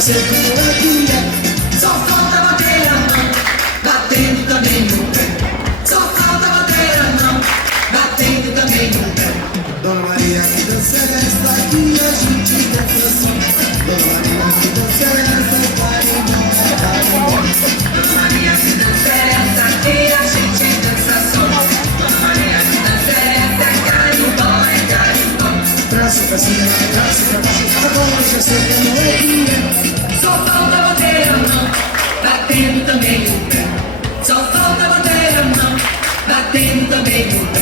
já sei como é que é. Só falta bater a mão, batendo também no pé. Só falta bater a mão, batendo também no pé. Dona Maria, que dança é esta que a gente dança só? Dona Maria, que dança é esta, carimbó, é carimbó. Dona Maria, que dança é essa que a gente dança só? Dona Maria, que dança é essa, carimbó, é carimbó. Braço pra cima, braço pra baixo, agora já sei como é que é. Só falta bater a mão, batendo também o pé. Só falta bater a mão, batendo também o pé.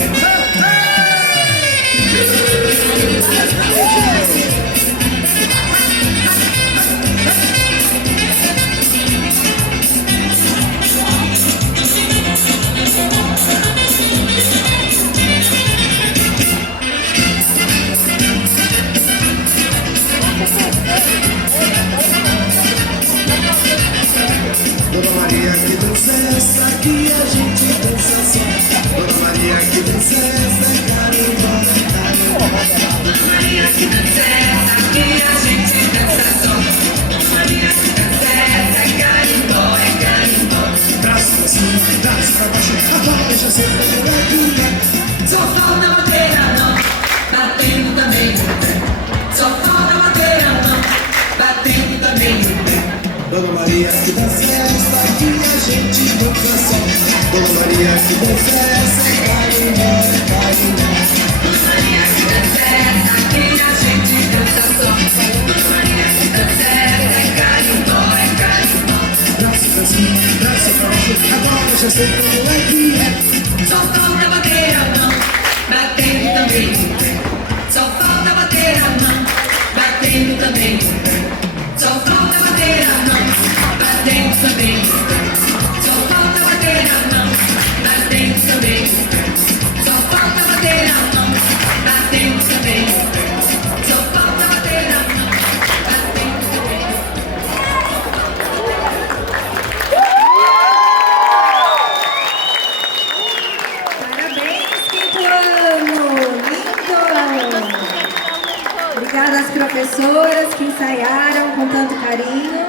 Dona Maria, que dança é essa que a gente dança só? Dona Maria, que dança é essa, carimbó, é carimbó. Dona Maria, que dança é essa que a gente dança só? Dona Maria, que dança é essa, carimbó, é carimbó. Braço pra cima, braço pra baixo, agora já sei como é que é. Só falta bater a mão, batendo também no pé. Só falta bater a mão, batendo também no pé. Dona Maria, que dança é essa que a gente dança só? Dona Maria, que dança é essa, carimbó, é carimbó. Dona Maria, que dança é essa que a gente dança só? Dona Maria, que dança é essa, carimbó, é carimbó. Braço pra cima, braço pra baixo, agora já sei como é que é. Só falta bater a mão, batendo também no pé. Só falta bater a mão, batendo também no pé. Só falta bater a mão, batendo também no pé. Só falta bater a mão, batendo também no pé. Só falta bater a mão, batendo também no pé. Só falta bater a mão, batendo também no pé. Parabéns, quinto ano! Lindo! Obrigada às professoras que ensaiaram com tanto carinho.